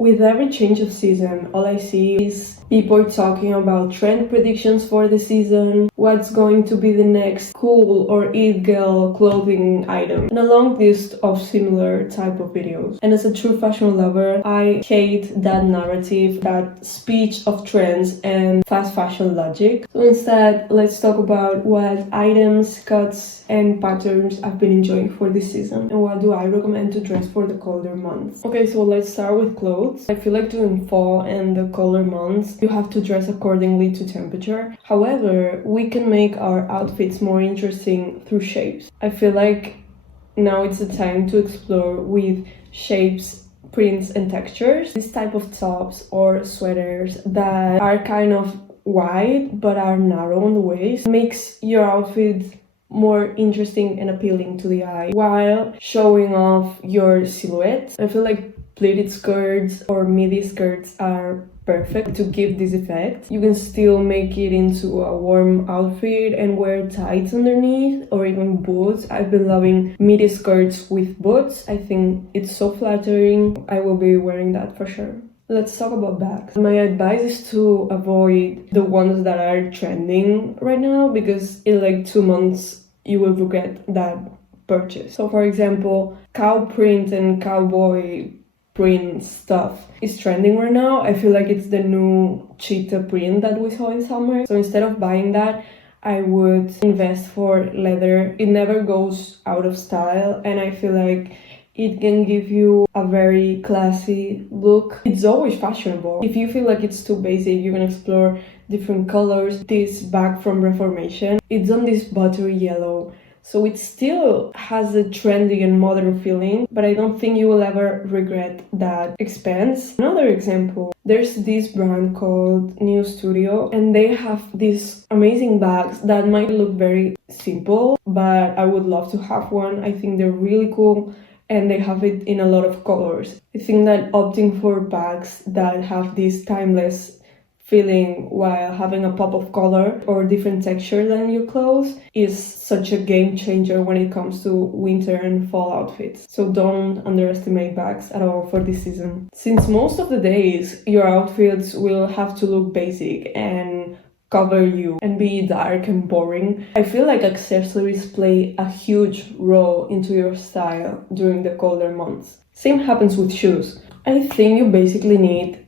With every change of season, all I see is people talking about trend predictions for the season, what's going to be the next cool or it girl clothing item, and a long list of similar type of videos. And as a true fashion lover, I hate that narrative, that speech of trends and fast fashion logic. So instead, let's talk about what items, cuts, and patterns I've been enjoying for this season, and what do I recommend to dress for the colder months. Okay, so let's start with clothes. I feel like during fall and the colder months, you have to dress accordingly to temperature. However, we can make our outfits more interesting through shapes. I feel like now it's the time to explore with shapes, prints, and textures. This type of tops or sweaters that are kind of wide but are narrow on the waist makes your outfit more interesting and appealing to the eye while showing off your silhouette. I feel like pleated skirts or midi skirts are perfect to give this effect. You can still make it into a warm outfit and wear tights underneath or even boots. I've been loving midi skirts with boots. I think it's so flattering. I will be wearing that for sure. Let's talk about bags. My advice is to avoid the ones that are trending right now because in like 2 months you will regret that purchase. So for example, cow print and cowboy print stuff is trending right now. I feel like it's the new cheetah print that we saw in summer. So instead of buying that, I would invest for leather. It never goes out of style and I feel like it can give you a very classy look. It's always fashionable. If you feel like it's too basic, you can explore different colors. This bag from Reformation, it's on this buttery yellow. So it still has a trendy and modern feeling, but I don't think you will ever regret that expense. Another example, there's this brand called New Studio, and they have these amazing bags that might look very simple, but I would love to have one. I think they're really cool, and they have it in a lot of colors. I think that opting for bags that have this timeless feeling while having a pop of color or different texture than your clothes is such a game changer when it comes to winter and fall outfits. So don't underestimate bags at all for this season. Since most of the days your outfits will have to look basic and cover you and be dark and boring, I feel like accessories play a huge role into your style during the colder months. Same happens with shoes. I think you basically need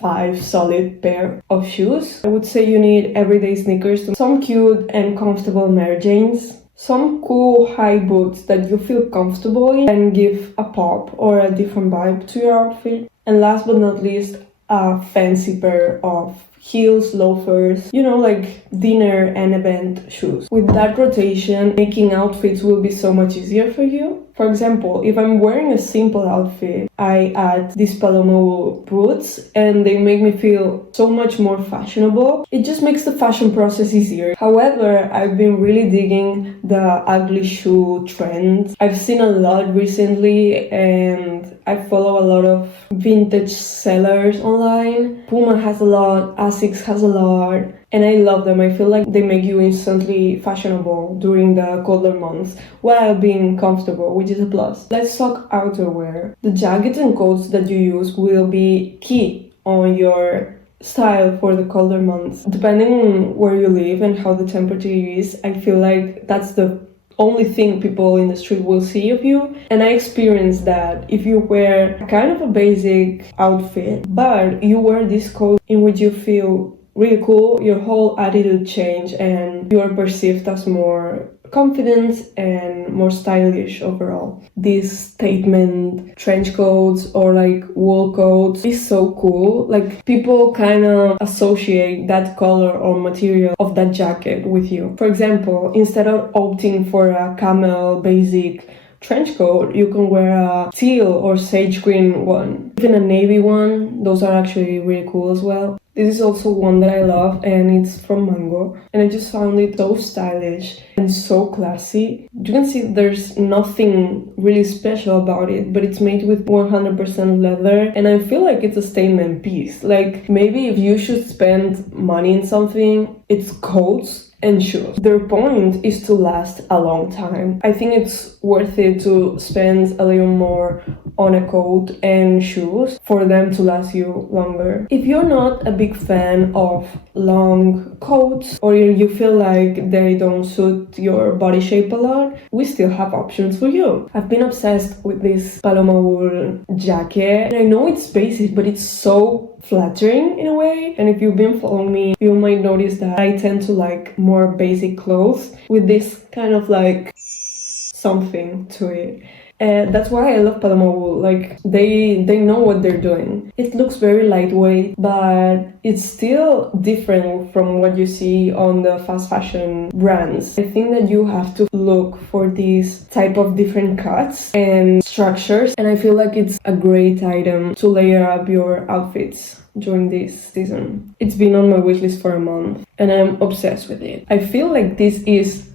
5 solid pair of shoes. I would say you need everyday sneakers, some cute and comfortable Mary Janes, some cool high boots that you feel comfortable in and give a pop or a different vibe to your outfit. And last but not least, a fancy pair of heels, loafers, like dinner and event shoes. With that rotation, making outfits will be so much easier for you. For example, if I'm wearing a simple outfit, I add these Paloma boots and they make me feel so much more fashionable. It just makes the fashion process easier. However, I've been really digging the ugly shoe trend. I've seen a lot recently and I follow a lot of vintage sellers online. Puma has a lot, Asics has a lot, and I love them. I feel like they make you instantly fashionable during the colder months while being comfortable, which is a plus. Let's talk outerwear. The jackets and coats that you use will be key on your style for the colder months. Depending on where you live and how the temperature is, I feel like that's the only thing people in the street will see of you. And I experienced that if you wear kind of a basic outfit, but you wear this coat in which you feel really cool, your whole attitude change and you are perceived as more confident and more stylish overall. These statement trench coats or like wool coats is so cool. Like people kind of associate that color or material of that jacket with you. For example, instead of opting for a camel basic trench coat, you can wear a teal or sage green one, even a navy one. Those are actually really cool as well. This is also one that I love and it's from Mango, and I just found it so stylish and so classy. You can see there's nothing really special about it, but it's made with 100% leather and I feel like it's a statement piece. Like maybe if you should spend money in something, it's coats and shoes. Their point is to last a long time. I think it's worth it to spend a little more on a coat and shoes for them to last you longer. If you're not a big fan of long coats or you feel like they don't suit your body shape a lot, we still have options for you. I've been obsessed with this Paloma wool jacket. And I know it's basic, but it's so flattering in a way. And if you've been following me, you might notice that I tend to like more basic clothes with this kind of like something to it. And that's why I love Paloma wool. Like they know what they're doing. It looks very lightweight, but it's still different from what you see on the fast fashion brands. I think that you have to look for these type of different cuts and structures, and I feel like it's a great item to layer up your outfits during this season. It's been on my wishlist for a month and I'm obsessed with it. I feel like this is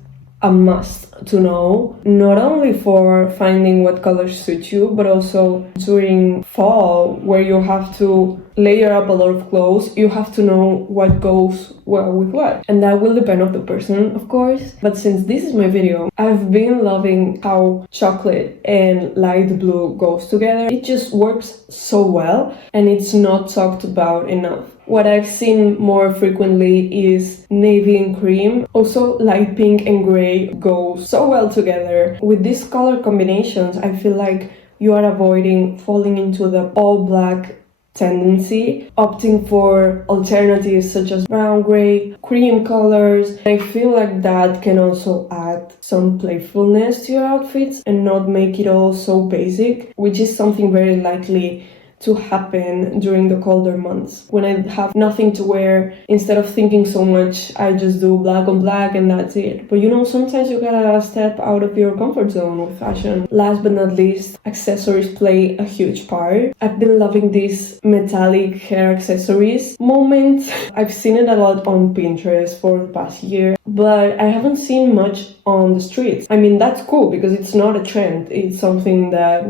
a must to know, not only for finding what colors suit you, but also during fall where you have to layer up a lot of clothes. You have to know what goes well with what, and that will depend on the person, of course. But since this is my video, I've been loving how chocolate and light blue goes together. It just works so well and it's not talked about enough. What I've seen more frequently is navy and cream. Also, light pink and gray go so well together. With these color combinations, I feel like you are avoiding falling into the all black tendency, opting for alternatives such as brown, gray, cream colors. I feel like that can also add some playfulness to your outfits and not make it all so basic, which is something very likely to happen during the colder months. When I have nothing to wear, instead of thinking so much, I just do black on black and that's it. But you know, sometimes you gotta step out of your comfort zone with fashion. Last but not least, accessories play a huge part. I've been loving these metallic hair accessories moment. I've seen it a lot on Pinterest for the past year, but I haven't seen much on the streets. I mean, that's cool because it's not a trend. It's something that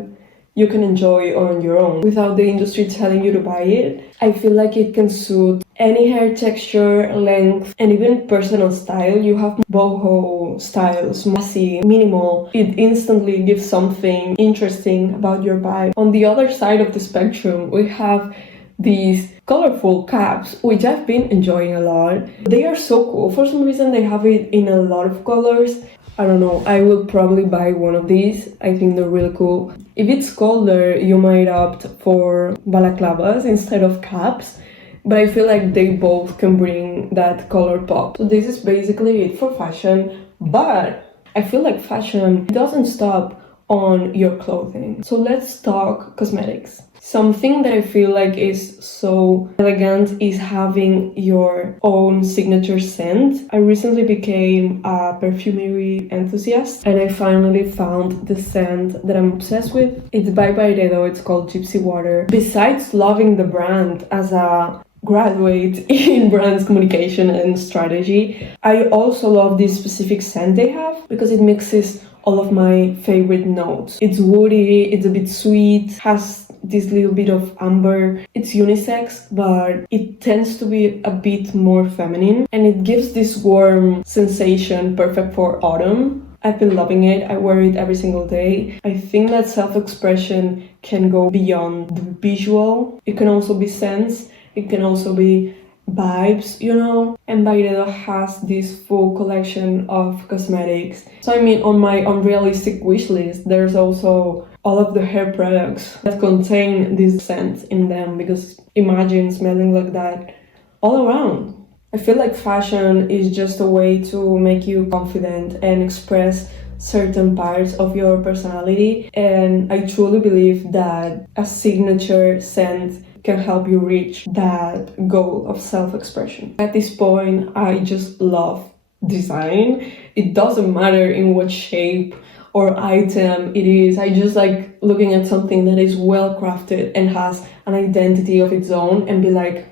you can enjoy on your own without the industry telling you to buy it. I feel like it can suit any hair texture, length, and even personal style. You have boho styles, messy, minimal. It instantly gives something interesting about your vibe. On the other side of the spectrum, we have these colorful caps, which I've been enjoying a lot. They are so cool. For some reason, they have it in a lot of colors. I don't know, I will probably buy one of these. I think they're really cool. If it's colder, you might opt for balaclavas instead of caps, but I feel like they both can bring that color pop. So this is basically it for fashion, but I feel like fashion doesn't stop on your clothing. So let's talk cosmetics. Something that I feel like is so elegant is having your own signature scent. I recently became a perfumery enthusiast and I finally found the scent that I'm obsessed with. It's by Byredo, it's called Gypsy Water. Besides loving the brand as a graduate in brands communication and strategy, I also love this specific scent they have because it mixes all of my favorite notes. It's woody, it's a bit sweet, has this little bit of amber. It's unisex, but it tends to be a bit more feminine and it gives this warm sensation perfect for autumn. I've been loving it. I wear it every single day. I think that self-expression can go beyond the visual. It can also be scents. It can also be vibes, you know. And Byredo has this full collection of cosmetics. So I mean, on my unrealistic wish list, there's also all of the hair products that contain this scent in them, because imagine smelling like that all around. I feel like fashion is just a way to make you confident and express certain parts of your personality, and I truly believe that a signature scent can help you reach that goal of self-expression. At this point, I just love design. It doesn't matter in what shape or item it is. I just like looking at something that is well crafted and has an identity of its own and be like,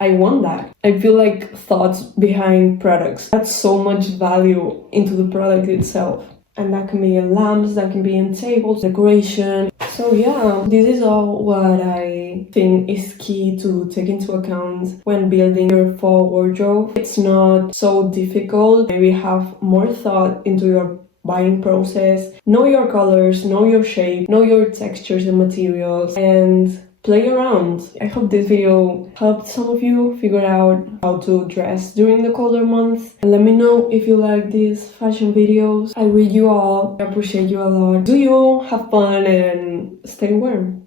I want that. I feel like thoughts behind products add so much value into the product itself. And that can be in lamps, that can be in tables, decoration. So yeah, this is all what I think is key to take into account when building your fall wardrobe. It's not so difficult. Maybe have more thought into your buying process. Know your colors, know your shape, know your textures and materials, and play around. I hope this video helped some of you figure out how to dress during the colder months. And let me know if you like these fashion videos. I read you all. I appreciate you a lot. Do you have fun and stay warm.